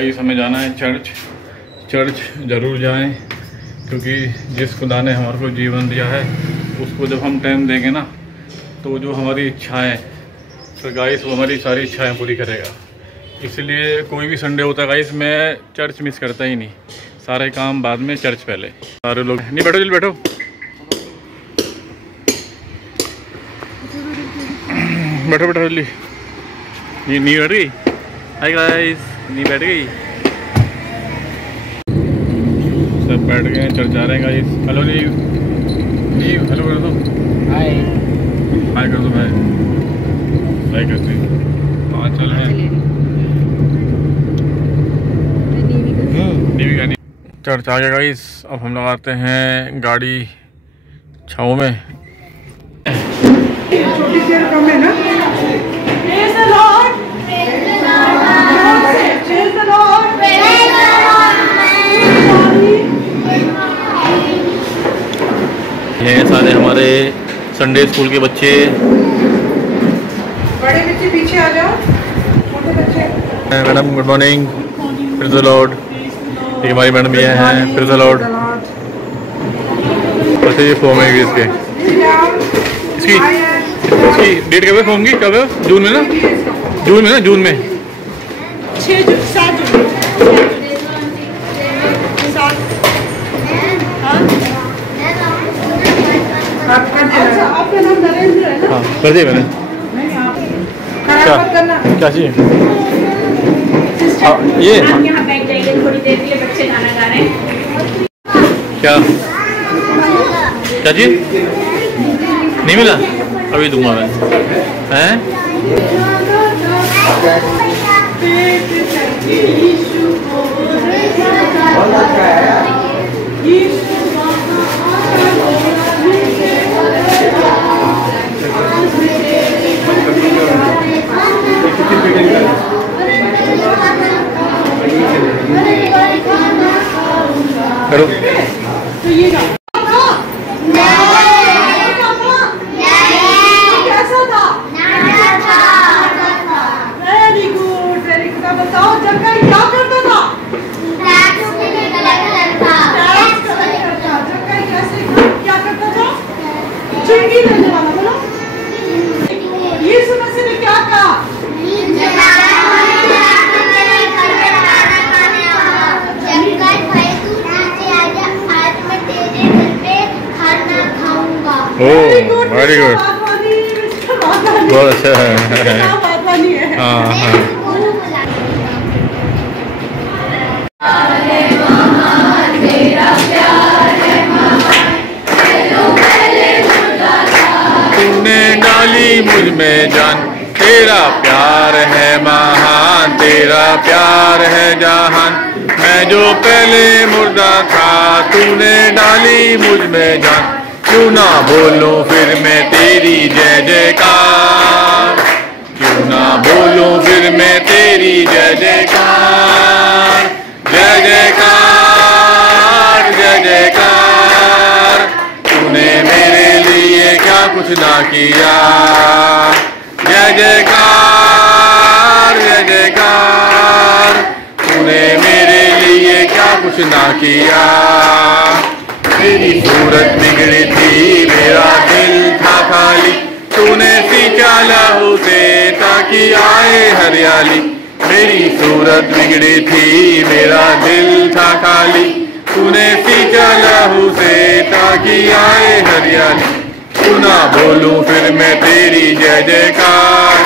Guys हमें जाना है चर्च ज़रूर जाएं, क्योंकि जिस खुदा ने हमारे को जीवन दिया है उसको जब हम टाइम देंगे ना तो जो हमारी इच्छाएं, तो गाइस वो हमारी सारी इच्छाएं पूरी करेगा। इसलिए कोई भी संडे होता है गाइस मैं चर्च मिस करता ही नहीं, सारे काम बाद में, चर्च पहले। सारे लोग नहीं, बैठो जल्दी बैठो, बैठो बैठो जल्दी। नी बैठ गई, हाय गाइस, नी बैठ गई, सब बैठ गए, चर्च जा रहे हैं गाइस। हेलो नी, हेलो कर दो, हाय हाय कर दो, भाई हाय करते हैं। हाँ चल है नीवी गाड़ी। चर्च आ गया गाइस, अब हम लोग आते हैं गाड़ी छाँव में। छोटी चेयर कम है ना। Praise the Lord. Praise the Lord. Praise the Lord. Praise the Lord. ये सारे हमारे संडे स्कूल के बच्चे। बड़े बच्चे पीछे आ जाओ, छोटे बच्चे। Madam good morning, praise the Lord. ये हमारी मैडम ये हैं, प्रेज़ द लॉर्ड। अच्छा ये फॉर्म है इसके, इसकी डेट कब है फॉर्म की, कब है? जून में ना, जून में ना, जून में 6 जून 7 जून। आपका नाम नरेंद्र है ना? हाँ कर दिया मैंने। क्या क्या चाहिए? ये यहाँ बैठ जाइए थोड़ी देर के लिए, बच्चे गाना गा रहे हैं। क्या क्या चाहिए? नहीं मिला, अभी दूंगा मैं। हैं करो। वेरी गुड, बहुत अच्छा है। हाँ हाँ तूने डाली मुझ में जान, तेरा प्यार है महान, तेरा प्यार है जहान। मैं जो पहले मुर्दा था, तूने डाली मुझ में जान। क्यों ना बोलूं फिर मैं तेरी जय जयकार, क्यों ना बोलूं फिर मैं तेरी जय जयकार। जय जयकार जय जयकार, तूने मेरे लिए क्या कुछ ना किया। जय जयकार जय जयकार, तूने मेरे लिए क्या कुछ ना किया। मेरी सूरत बिगड़ी थी, मेरा दिल था खाली, तूने सींचा लहू से ताकि आए हरियाली। मेरी सूरत बिगड़ी थी, मेरा दिल था खाली, तूने सींचा लहू से ताकि आए हरियाली। तू ना बोलूं फिर मैं तेरी जय जयकार,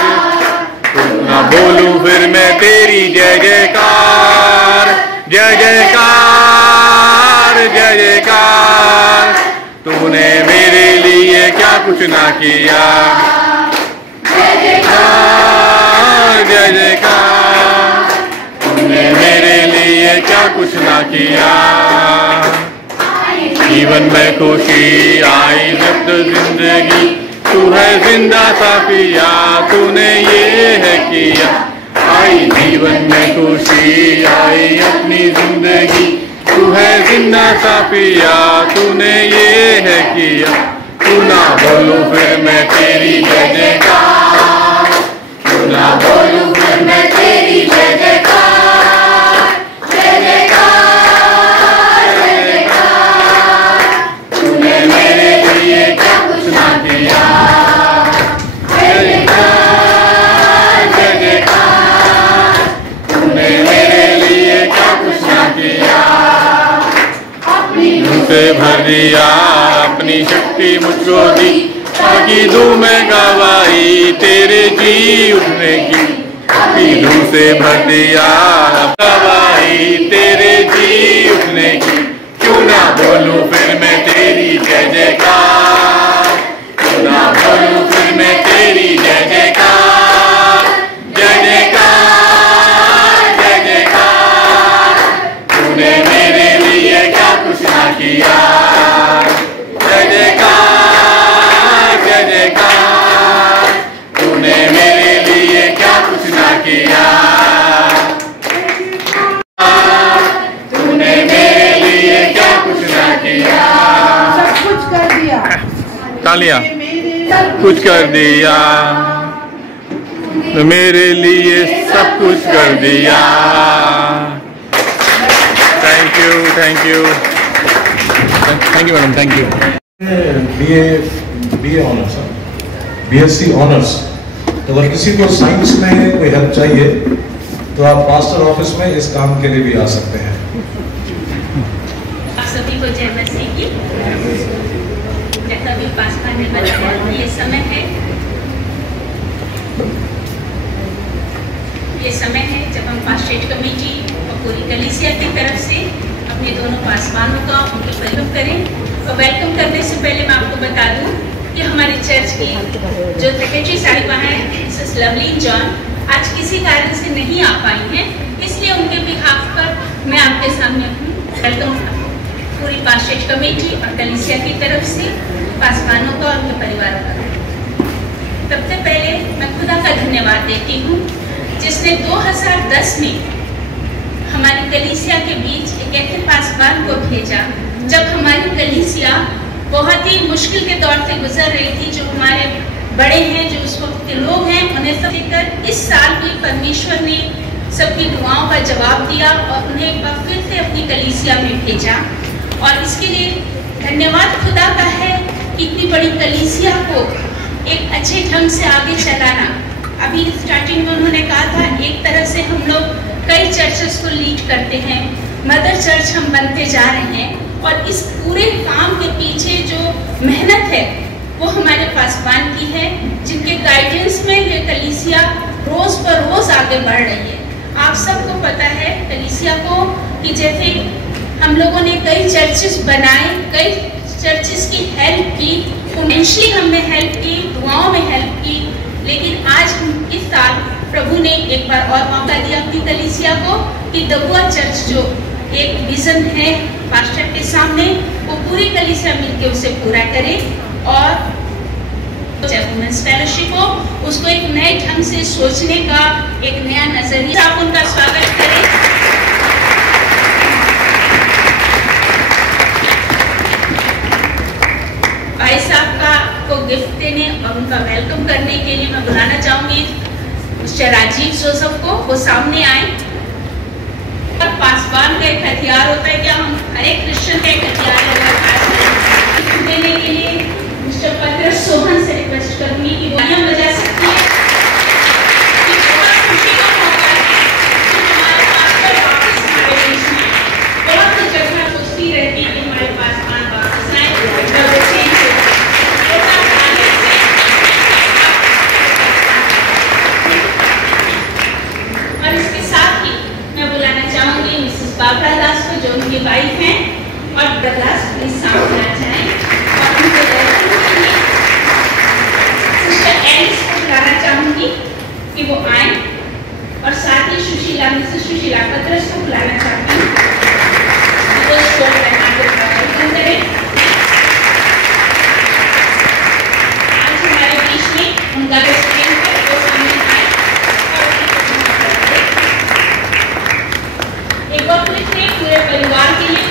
तू ना बोलूं फिर मैं तेरी जय जयकार। जय जयकार जय जयकार, तूने मेरे लिए क्या कुछ ना किया। जय जयकार जय जयकार, तूने मेरे लिए क्या कुछ ना किया। जीवन में खुशी आई जब जिंदगी, तू है जिंदा साफिया, तूने ये है किया। आई जीवन में खुशी आई अपनी जिंदगी, तू है जिंदा साफिया, तूने ये है किया। तू ना बोलूं फिर मैं तेरी जय जयकार, तू ना बोलूं फिर मैं तेरी जय जयकार। मुझको दी, ताकि दूं मैं गवाही तेरे जी उठने की। पीलू से भर दिया गवाही तेरे जी उठने की, क्यों ना बोलूं फिर मैं तेरी जय जयकार, क्यों ना बोलूं फिर मैं तेरी जय जयकार, जय जयकार, जय जयकार। तूने मेरे लिए क्या कुछ ना किया, जय जयकार, जय जयकार। तूने मेरे लिए क्या कुछ ना किया, तूने मेरे लिए क्या कुछ ना किया। सब कुछ कर दिया, तालियां। कुछ कर दिया, मेरे लिए सब कुछ कर दिया। Thank you, thank you, thank you madam, thank you. BA honours, BSc honours. तो अगर किसी को साइंस में कोई हेल्प चाहिए तो आप पास्टर ऑफिस में इस काम के लिए भी आ सकते हैं। आप सभी को जय मसीह की। जैसा भी पास्टर ने बताया, ये समय है जब हम पास्टेट कमेटी और पूरी कलीसिया की तरफ से अपने दोनों पासवानों का उनके वेलकम करें। तो वेलकम करने से पहले मैं आपको बता दूं कि हमारी चर्च की जो सेक्रेटरी साहिबा हैं मिसेस लवलीन जॉन आज किसी कारण से नहीं आ पाई हैं, इसलिए उनके बिहाफ पर मैं आपके सामने हूँ। वेलकम पूरी पास्टेट कमेटी और कलीसिया की तरफ से पासवानों का और उनके परिवारों का। सबसे पहले मैं खुदा का धन्यवाद देती हूँ जिसने 2010 में हमारी कलीसिया के बीच एक ऐसे पासवान को भेजा जब हमारी कलीसिया बहुत ही मुश्किल के दौर से गुजर रही थी। जो हमारे बड़े हैं, जो उस वक्त के लोग हैं, उन्हें सब लेकर इस साल भी परमेश्वर ने सबकी दुआओं का जवाब दिया और उन्हें एक बार फिर से अपनी कलीसिया में भेजा। और इसके लिए धन्यवाद खुदा का है कि इतनी बड़ी कलीसिया को एक अच्छे ढंग से आगे चलाना। अभी स्टार्टिंग में उन्होंने कहा था एक तरह से हम लोग कई चर्चेस को लीड करते हैं, मदर चर्च हम बनते जा रहे हैं। और इस पूरे काम के पीछे जो मेहनत है वो हमारे पासवान की है, जिनके गाइडेंस में ये कलीसिया रोज पर रोज आगे बढ़ रही है। आप सबको पता है कलीसिया को कि जैसे हम लोगों ने कई चर्चेस बनाए, कई चर्चेस की हेल्प की, फाइनेंशियली हमने हेल्प की, दुआओं में हेल्प की, लेकिन आज इस साल प्रभु ने एक बार और मौका दिया अपनी कलीसिया को कि दबुआ चर्च जो एक विजन है पास्टर के सामने, वो पूरी कलीसिया मिलकर उसे पूरा करे और वुमेन्स फेलोशिप हो, उसको एक नए ढंग से सोचने का एक नया नजरिया। आप उनका स्वागत करें। भाई साहब को गिफ्ट देने और उनका वेलकम करने के लिए मैं बुलाना चाहूंगी मिस्टर राजीव जोसेफ को, वो सामने आए। पासवान का एक हथियार होता है, क्या हम हर एक क्रिश्चियन का एक हथियार है देने के लिए मिस्टर पत्र सोहन से रिक्वेस्ट करूंगी कि वो यहाँ बजा सकती है। बहुत खुशी का मौका है कि हमारे पासवान वापस हमारे देश में। बहुत कुछ जगह सोचती रहती है कि हमारे पासवान वापस आए और इसके साथ ही मैं बुलाना चाहूंगी मिसेस बाबरा दास को, जो उनकी वाइफ हैं, और दास प्लीज सामने आ जाएं और उनको सिस्टर एलिस को बुलाना चाहूंगी कि वो आए, और साथ ही सुशीला मिसेस सुशीला पत्रस को बुलाना चाहती हूँ वो स्टोर करना को करें। आज हमारे बीच में उनका रेस्टोरेंट पर वो सामने आए। एक बार पूरे परिवार के लिए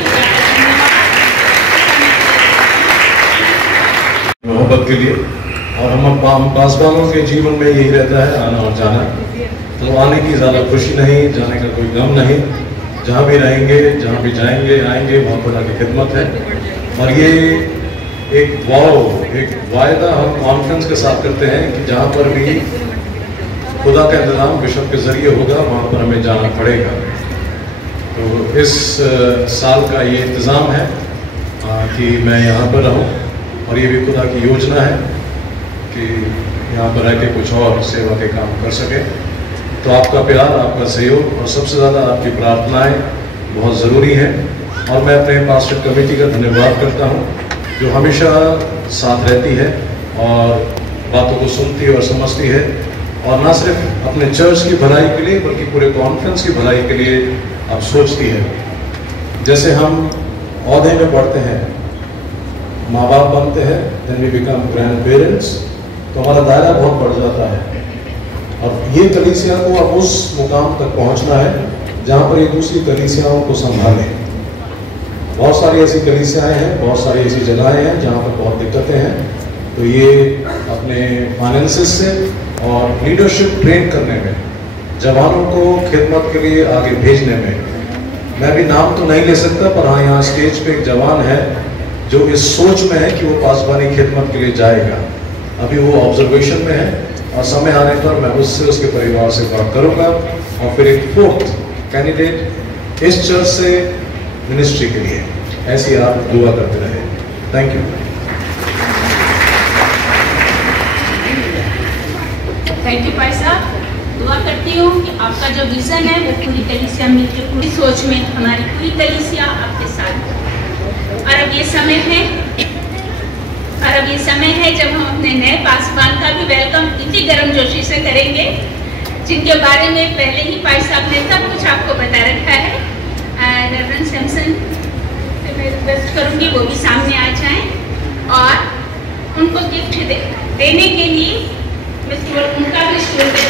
मोहब्बत के लिए, और हम पासवानों के जीवन में यही रहता है आना और जाना। तो आने की ज़्यादा खुशी नहीं, जाने का कोई गम नहीं। जहाँ भी रहेंगे, जहाँ भी जाएंगे आएंगे, वहाँ पर आगे खिदमत है। और ये एक वायदा हम कॉन्फ्रेंस के साथ करते हैं कि जहाँ पर भी खुदा का इंतज़ाम बिशप के ज़रिए होगा वहाँ पर हमें जाना पड़ेगा। तो इस साल का ये इंतज़ाम है कि मैं यहाँ पर रहूँ और ये भी खुदा की योजना है कि यहाँ पर रह के कुछ और सेवा के काम कर सके। तो आपका प्यार, आपका सहयोग और सबसे ज़्यादा आपकी प्रार्थनाएं बहुत ज़रूरी हैं। और मैं अपने पास्टर कमेटी का धन्यवाद करता हूँ जो हमेशा साथ रहती है और बातों को सुनती है और समझती है, और ना सिर्फ अपने चर्च की भलाई के लिए बल्कि पूरे कॉन्फ्रेंस की भलाई के लिए अब सोचती है। जैसे हम औहदे में बढ़ते हैं, माँ बाप बनते हैं, then we become grandparents, तो हमारा दायरा बहुत बढ़ जाता है। और ये कलीसिया को अब उस मुकाम तक पहुंचना है जहाँ पर ये दूसरी कलीसियाओं को संभालें। बहुत सारी ऐसी कलीसियाएँ हैं, बहुत सारी ऐसी जगहें हैं जहाँ पर बहुत दिक्कतें हैं। तो ये अपने फाइनेंसेस से और लीडरशिप ट्रेन करने में, जवानों को खिदमत के लिए आगे भेजने में, मैं भी नाम तो नहीं ले सकता, पर हाँ यहाँ स्टेज पे एक जवान है जो इस सोच में है कि वो पासबानी खिदमत के लिए जाएगा। अभी वो ऑब्जर्वेशन में है और समय आने पर मैं उससे, उसके परिवार से बात करूंगा। और फिर एक 4th कैंडिडेट इस चर्च से मिनिस्ट्री के लिए। ऐसी आप दुआ करते रहे। Thank you. थैंक यू भाई साहब। दुआ करती हूँ कि आपका जो विजन है वो पूरी कलीसिया मिलकर, पूरी सोच में हमारी पूरी कलीसिया आपके साथ। और अब ये समय है जब हम अपने नए पासवान का भी वेलकम इतनी गर्मजोशी से करेंगे, जिनके बारे में पहले ही भाई साहब ने सब कुछ आपको बता रखा है। रेवरेंड सैमसन से मैं रिक्वेस्ट करूँगी वो भी सामने आ जाएं और उनको गिफ्ट देने के लिए उनका भी स्टोर पे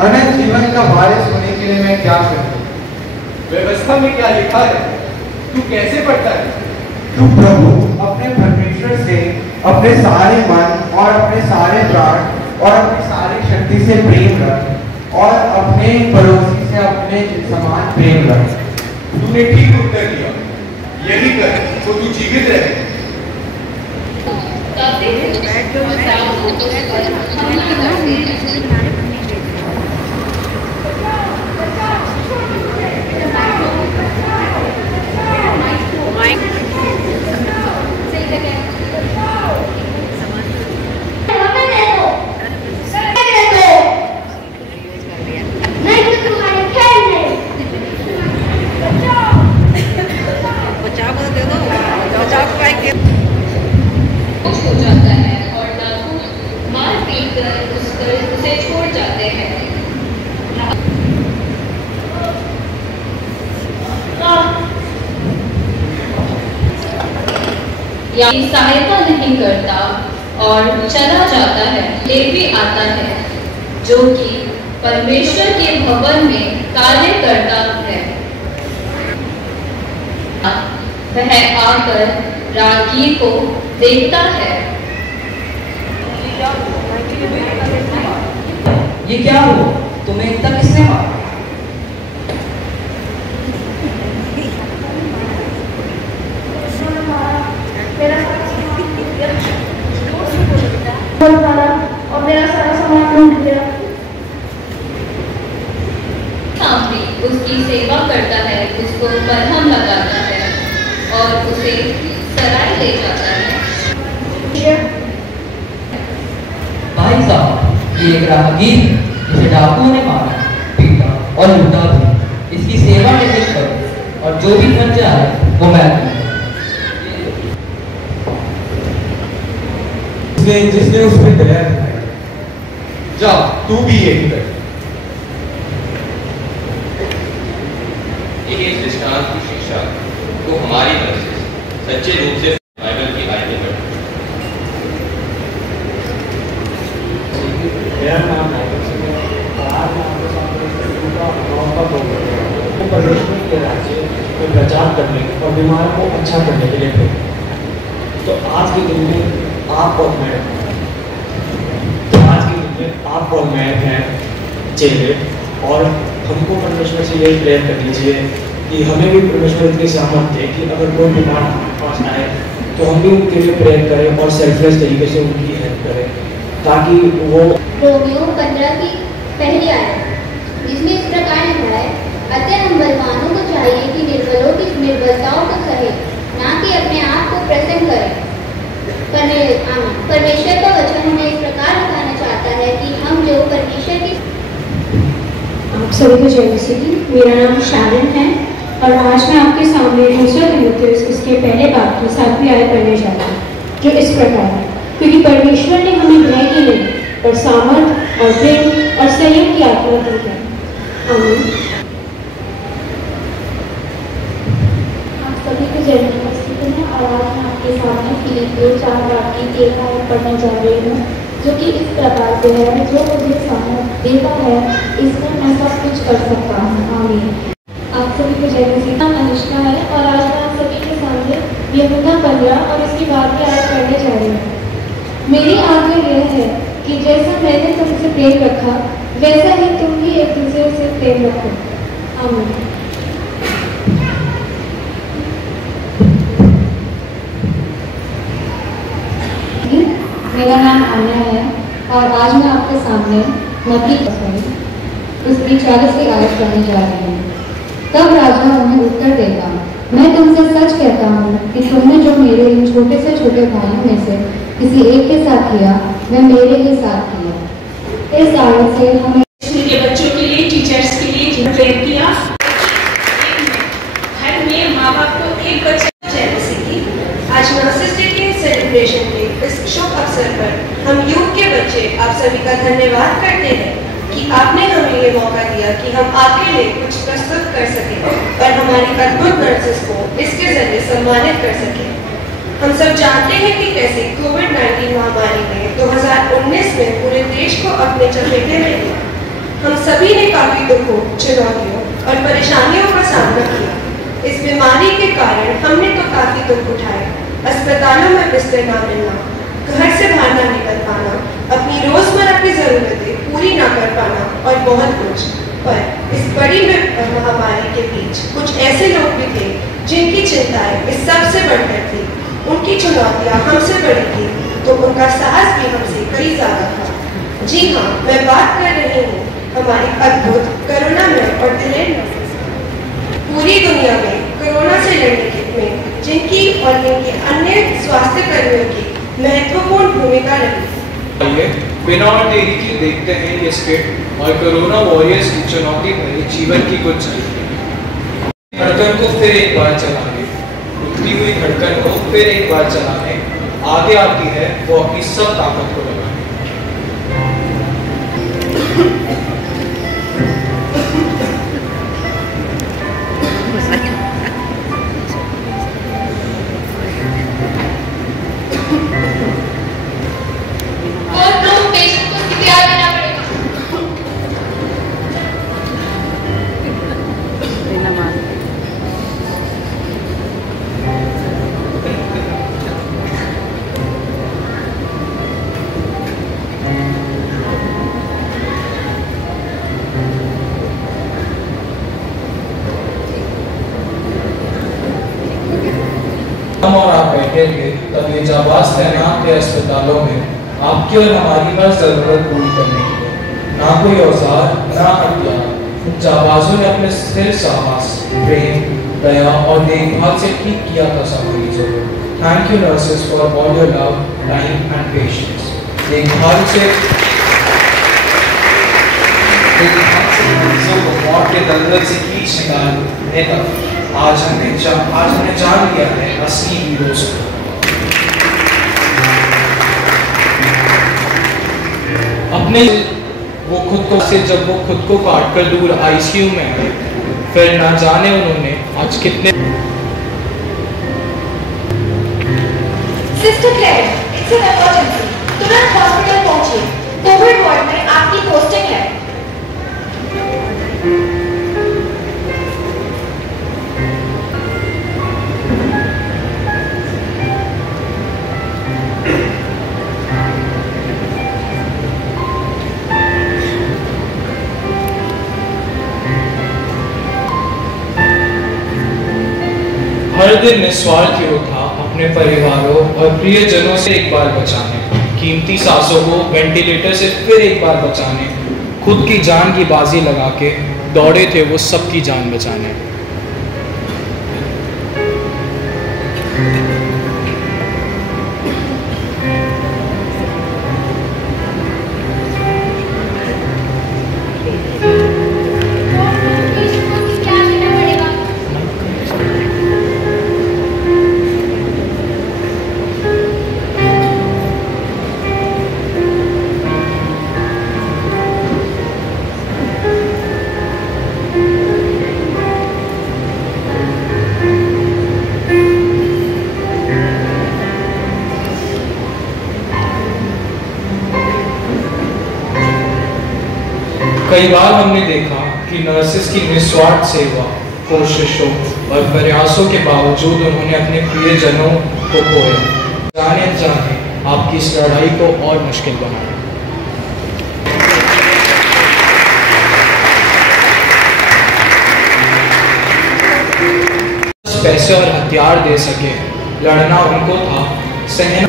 अनंत जीवन का वारिस होने के लिए मैं क्या करूं? व्यवस्था में क्या लिखा है? तू कैसे पढ़ता है? तू प्रभु अपने परमेश्वर से अपने सारे मन और अपने सारे प्राण और अपनी सारी शक्ति से प्रेम रख और अपने पड़ोसी से अपने समान प्रेम रख। तूने ठीक उत्तर दिया। यही कर तो तू जीवित रहे। हो जाता है और डाकू मार पीट कर उसे छोड़ जाते हैं। या सहायता नहीं करता और चला जाता है। लेवी आता है जो कि परमेश्वर के भवन में कार्य करता है। वह आकर रागी को देखता है। ये क्या हो? तुम्हें इतना किसने मारा? ढूंढ लिया। सामने उसकी सेवा करता है, उसको मरहम लगाता है और उसे सराय ले जाता है। भाई साहब, ये एक राहगीर है, जिसे डाकुओं ने मारा, पीटा और लूटा भी। इसकी सेवा कैसे करो और जो भी खर्चा है वो मैं दूंगा। जिसने उस पर दया दिखाई, जा तू भी यही कर। इस दृष्टांत की शिक्षा तो हमारी तरफ से सच्चे रूप से बाइबल की आयतें पढ़ें। मेरा नाम है परमेश्वर के राज्य को प्रचार करने और बीमारों को अच्छा करने के लिए थे। तो आज के दिन में आप और मैं हैं चेले, और हमको परमेश्वर से यही प्रेयर कर लीजिए कि हमें भी परमेश्वर इतनी सामर्थ दे कि अगर कोई बीमार हमारे पास आए तो हम भी उनके लिए प्रेयर करें और सेल्फलेस तरीके से उनकी हेल्प करें, ताकि वो। रोमियो 15 की पहली आयत, जिसमें इस प्रकार लिखा है, अतः हम बलवानों को चाहिए कि निर्बलों की निर्बलताओं को सहे, ना कि अपने आप को प्रसन्न करें। परमेश्वर का वचन हमें इस प्रकार बताना चाहता है कि हम जो परमेश्वर की। आप सभी को जय मसीह। मेरा नाम शारन है और आज मैं आपके सामने दूसरा तीमुथियुस उसके पहले भाग की 7वीं आयत पढ़ने जा रहा हूँ, जो इस प्रकार है, क्योंकि परमेश्वर ने हमें भय की नहीं पर सामर्थ और प्रेम और संयम की आत्मा दी है। आमीन। आप सभी को जय मसीह है और आज मैं आपके सामने फिलिपियों 4 भाग की 1 आयत पढ़ने जा रही हूँ, जो कि इस प्रकार से है, जो मुझे सामर्थ देता है इसमें मैं सब कुछ कर सकता हूँ। आमीन। आप सभी को जय मसीह। अनुष्का है और आज मैं आप सभी के सामने यहूदा 15 और इसके बाद की आयत पढ़ने जा रही हूँ। मेरी आज्ञा यह है कि जैसा मैंने तुमसे प्रेम रखा वैसा ही तुम भी एक दूसरे से प्रेम रखो। आमीन। मेरा नाम आन्या है और आज मैं आपके सामने मत्ती उसकी 40वीं आयत पढ़ने जा रही हूँ। तब राजा उन्हें उत्तर देगा, मैं तुमसे सच कहता हूँ कि तुमने जो मेरे इन छोटे से छोटे भाइयों में से किसी एक के साथ किया वह मेरे ही साथ किया। इस आयत से हमें के बच्चों के लिए, टीचर्स के लिए प्रेयर किया। घर में माँ बाप को एक बच्चा। जय मसीह। आज नर्सेस डे के सेलिब्रेशन के इस शुभ अवसर पर हम यूथ के बच्चे आप सभी का धन्यवाद करते हैं कि आपने हमें ये मौका दिया कि हम आपके लिए कुछ प्रस्तुत कर सकें और हमारी अद्भुत नर्सेस को इसके जरिए सम्मानित कर सकें। हम सब जानते हैं कि कैसे कोविड-19 महामारी ने 2019 में पूरे देश को अपने चपेटे में लिया। हम सभी ने काफी दुखों, चुनौतियों और परेशानियों का सामना किया। इस बीमारी के कारण हमने तो काफी दुख उठाए, अस्पतालों में बिस्तर ना मिलना, घर से बाहर ना निकल पाना, अपनी रोजमर्रा की जरूरतें पूरी ना कर पाना और बहुत कुछ। पर इस बड़ी महामारी के बीच कुछ ऐसे लोग भी थे जिनकी चिंताएं इस सबसे बढ़कर थी। उनकी चुनौतियां हमसे बड़ी थी तो उनका साहस भी हमसे कई ज्यादा था। जी हाँ, मैं बात कर रही हूँ हमारी अद्भुत कोरोना में और दिलेर पूरी दुनिया में कोरोना से लड़ने में जिनकी और इनके अन्य स्वास्थ्य कर्मियों की महत्वपूर्ण भूमिका रही। बिना और देरी की देखते हैं ये स्किट और कोरोना वॉरियर्स की चुनौती भरी जीवन की कुछ धड़कन को फिर एक बार चलाने, रुकती हुई धड़कन को फिर एक बार चलाने आगे आती है वो अपनी सब ताकत को लगाने। हम और आप बैठेंगे तब ये जाबाज तैनात थे अस्पतालों में आपकी और हमारी हर जरूरत पूरी करने के लिए। कोई औजार, ना हथियार, जाबाजों ने अपने स्थिर साहस, प्रेम, दया और देखभाल से ठीक किया था सब मरीजों को। Thank you nurses for all your love, time and patience. देखभाल से मरीजों को मौत के दलदल से खींच निकालने तक आज हमने जान लिया है असली हीरोज को। अपने जब वो खुद को काट कर दूर आईसीयू में आए, फिर ना जाने उन्होंने आज कितने। Sister Claire, it's an emergency, तुरंत हॉस्पिटल पहुंचिए। कोविड वार्ड में आपकी पोस्टिंग है। हर दिन निस्वार्थ योग था अपने परिवारों और प्रियजनों से एक बार बचाने, कीमती सांसों को वेंटिलेटर से फिर एक बार बचाने, खुद की जान की बाजी लगा के दौड़े थे वो सबकी जान बचाने। कई बार हमने देखा कि नर्सेस की निस्वार्थ सेवा, कोशिशों और प्रयासों के बावजूद उन्होंने अपने प्रियजनों को खोया। जाने जाने आपकी इस लड़ाई को और मुश्किल बनाया। पैसे और हथियार दे सके, लड़ना उनको था, सहना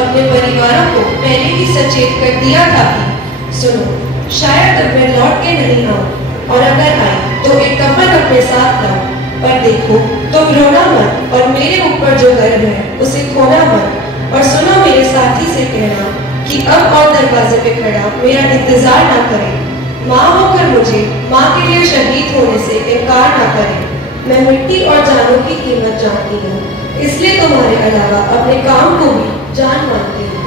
अपने परिवारों को पहले ही सचेत कर दिया था कि सुनो, शायद अब मैं लौट के नहीं आऊं और अगर आई तो एक कफन अपने साथ लाऊं, पर देखो तुम रोना मत और मेरे ऊपर जो गर्व है उसे खोना मत। और सुनो, मेरे साथी से कहना कि अब और दरवाजे पे खड़ा मेरा इंतजार ना करे। माँ होकर मुझे माँ के लिए शहीद होने से इनकार ना करे। मैं मिट्टी और जानों की कीमत जानती हूँ, इसलिए तुम्हारे अलावा अपने काम को भी जान मानती हूँ।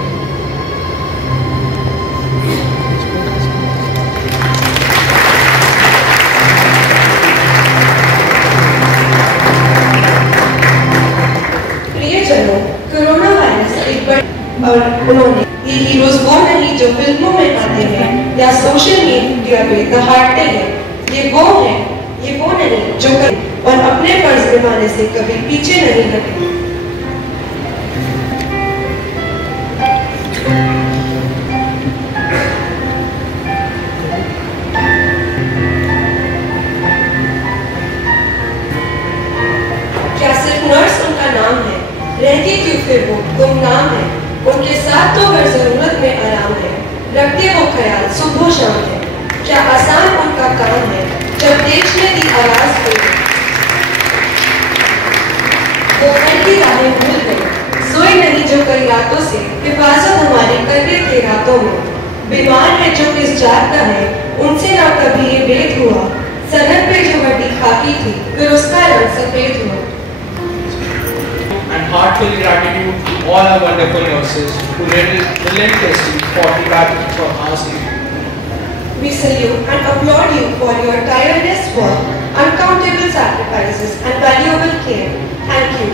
प्रियजनों, कोरोना वायरस एक बड़ी और उन्होंने ये हीरोज वो नहीं जो फिल्मों में आते हैं या सोशल मीडिया पे दहाड़ते हैं। ये वो नहीं जो और अपने फर्ज निभाने से कभी पीछे नहीं हटे। क्या सिर्फ नर्स उनका नाम है? रहती क्यों फिर वो गुमनाम है? उनके साथ तो हर जरूरत में आराम है, रखते वो ख्याल सुबह शाम है। क्या आसान उनका काम है जब देश ने दी आवाज को वो की राहें भूल गए, सोए नहीं जो कई रातों से, हिफाजत हमारी करते थे रातों में। बीमार है जो किस जात का है, उनसे ना कभी ये भेद हुआ, सनद पे जो हड्डी खाकी थी फिर उसका रंग सफेद हुआ। And heartfelt gratitude to all our wonderful nurses who relentlessly fought the battle for our safety. We salute and applaud you for your tireless work, uncountable sacrifices and valuable care. Thank you.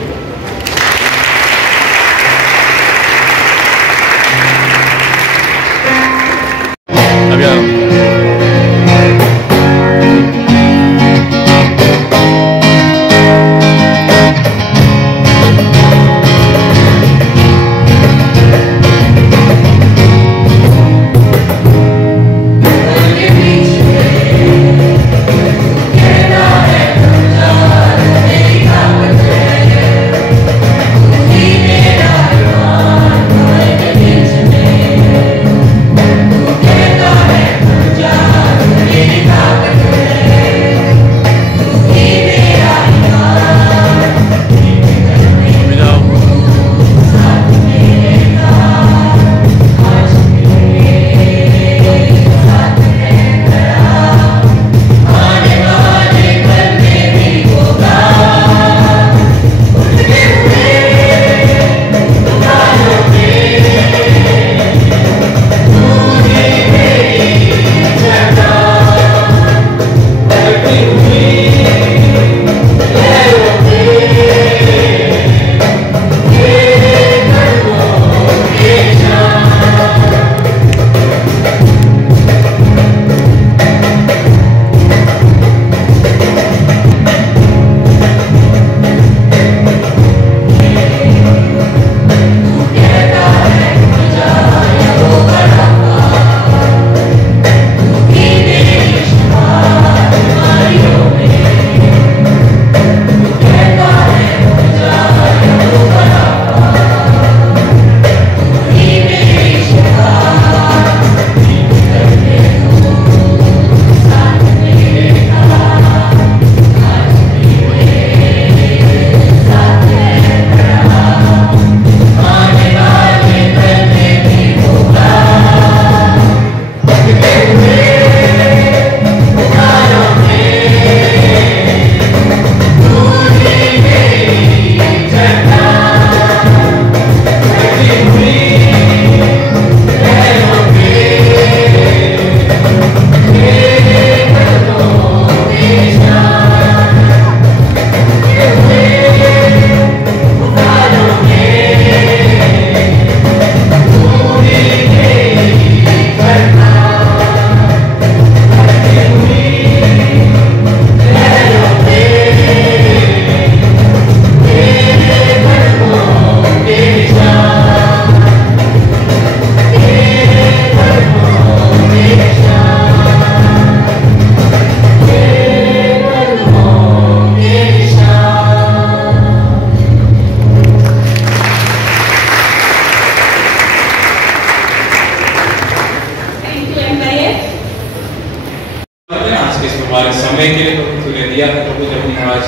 हमारे समय के लिए प्रभु तूने दिया है प्रभु, जब हम आज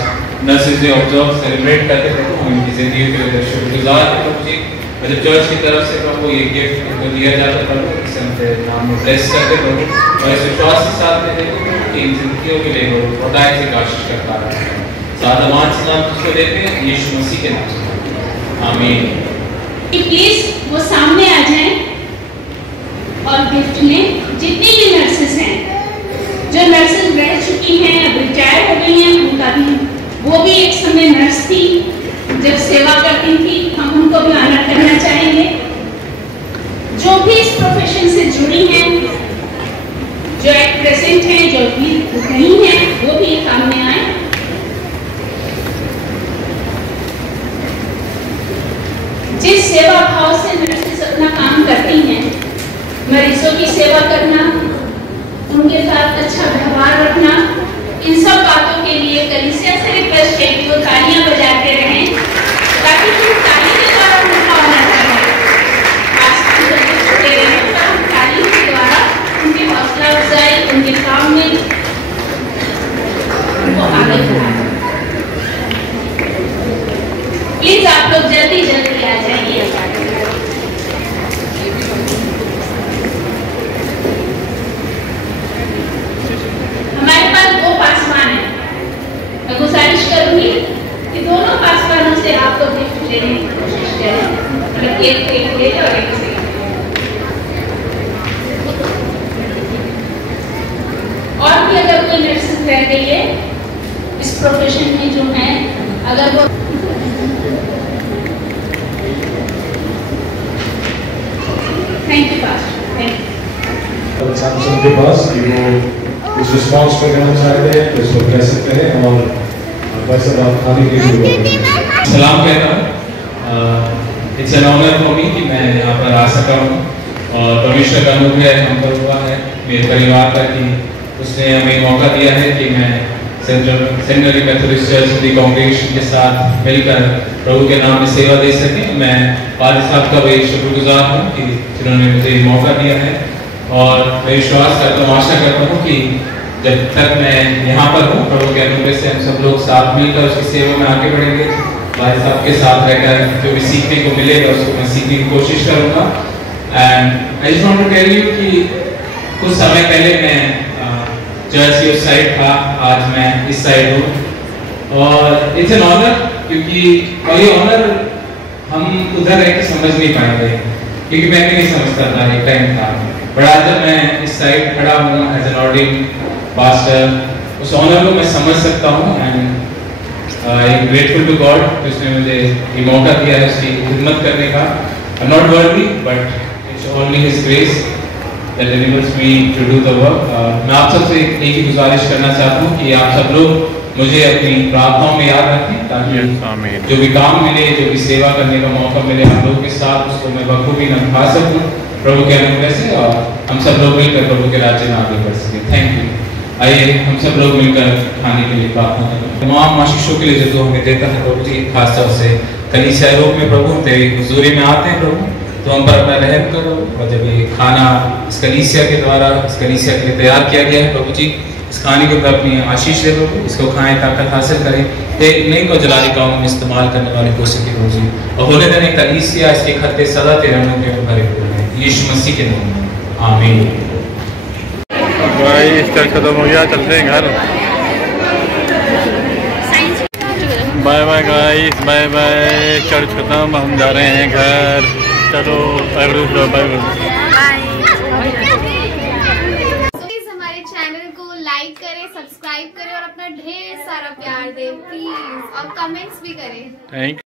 नर्सेज डे ऑब्जर्व सेलिब्रेट करते प्रभु, हम इनकी जिंदगी के लिए शुक्रगुजार हैं प्रभु जी। और जब चर्च की तरफ से प्रभु ये गिफ्ट हमको दिया जाता है प्रभु, इसे हम तेरे नाम में ब्लेस करते प्रभु, और इस विश्वास के साथ में देखो कि इन जिंदगियों के लिए वो प्रोटेक्ट से कोशिश करता है। ज़्यादा मान से नाम तुझको देते हैं यीशु मसीह के नाम से, आमीन। प्लीज वो सामने आ जाएं और गिफ्ट में जितनी भी नर्सेस हैं, जो नर्सेस रह चुकी हैं अब रिटायर हो गई हैं, उनका भी, वो भी एक समय नर्स थी जब सेवा करती थी, हम उनको भी ऑनर करना चाहेंगे। जो भी इस प्रोफेशन से जुड़ी हैं, जो एट प्रेजेंट हैं, जो भी नहीं हैं, वो भी सामने आए। जिस सेवा भाव से नर्सेस अपना काम करती हैं, मरीजों की सेवा करना, उनके साथ अच्छा व्यवहार रखना, इन सब बातों के लिए कलीसिया से रिक्वेस्ट है कि वो तालियां बजाते रहें, ताकि हम ताली के द्वारा उनका ऑनर करें। आजकल छोटे रहें पर हम ताली के द्वारा उनकी हौसला अफजाई उनके काम में उनको आगे बढ़ाएं। प्लीज आप लोग जल्दी जल्दी आ जाइए। हमारे पास 2 पासवान हैं। मैं गुजारिश करूंगी कि दोनों पासवानों से आप लोग गिफ्ट लेने की कोशिश करें, मतलब एक ले और एक से। और भी अगर कोई नर्सिंग रह गई है इस प्रोफेशन में जो है, अगर वो thank you pastor, thank you. Samsung के पास कि वो इस रिस्पॉन्स को कहना चाहते हैं तो इसको कैसे करें, और वैसे बात खाने के लिए सलाम कहता हूँ। It's an honour for me कि मैं यहाँ पर आ सका हूँ, और परमेश्वर का अनुग्रह हम पर हुआ है, मेरे परिवार का, कि उसने हमें मौका दिया है कि मैं सेंट्रल मैथोडिस्ट चर्च की कांग्रेगेशन के साथ मिलकर प्रभु के नाम में सेवा दे सके। मैं पादरी साहब का भी शुक्रगुजार हूँ कि जिन्होंने मुझे मौका दिया है, और मैं विश्वास करता हूँ, आशा करता हूँ कि जब तक मैं यहाँ पर हूँ, प्रभु के अनुग्रह से हम सब लोग साथ मिलकर उसकी सेवा में आगे बढ़ेंगे। भाई साहब के साथ रहकर जो भी सीखने को मिलेगा उसको मैं सीखने की कोशिश करूँगा। And I just want to tell you कि कुछ समय पहले मैं चर्च की उस साइड था, आज मैं इस साइड हूँ, और इट्स एन ऑनर, क्योंकि ये ऑनर हम उधर रह के समझ नहीं पाएंगे, क्योंकि मैं भी नहीं समझता था, एक टाइम था। बट आज जब मैं इस साइड खड़ा हूँ एज एन ऑर्डिन पास्टर, उस ऑनर को मैं समझ सकता हूँ। And I am grateful to God जिसने मुझे ये मौका दिया है उसकी खिदमत करने का। I am not worthy, but it's only his grace that enables me to do the work। मैं आप सबसे एक ही गुजारिश करना चाहता हूँ कि आप सब लोग मुझे अपनी प्रार्थनाओं में याद रखें, ताकि जो भी काम मिले, जो भी सेवा करने का मौका मिले आप लोगों के साथ, उसको मैं बखूबी निभा सकूँ प्रभु के अनुग्रह से, और हम सब लोग मिलकर प्रभु के राज्य में आगे बढ़ सकें। Thank you. आइए हम सब लोग मिलकर खाने के लिए प्रार्थना करें। तमाम आशीषों के लिए जो हमें देता है प्रभु जी, खासतौर से कलीसिया रूप में प्रभु तेरी हुजूरी में आते हैं प्रभु, तो हम पर अपना रहम करो। और जब ये खाना इस कलीसिया के द्वारा, इस कलीसिया के लिए तैयार किया गया है प्रभु जी, इस खाने के ऊपर अपनी आशीष दे प्रभु, इसको खाएं, ताकत हासिल करें, एक नई को जलाली कामों में इस्तेमाल करने वाले को सके प्रभु जी, और होने देने कलीसिया इसके खत्ते सदा तेरे अनुग्रह में भरे हुए हैं, यीशु मसीह के नाम में आमीन। भाई चर्च खत्म हो गया, चलते हैं घर। Bye bye guys, bye bye. Church खत्म, हम जा रहे हैं घर। चलो बाय बाय। हमारे चैनल को लाइक करें, सब्सक्राइब करें और अपना ढेर सारा प्यार दें प्लीज, और कमेंट्स भी करें। थैंक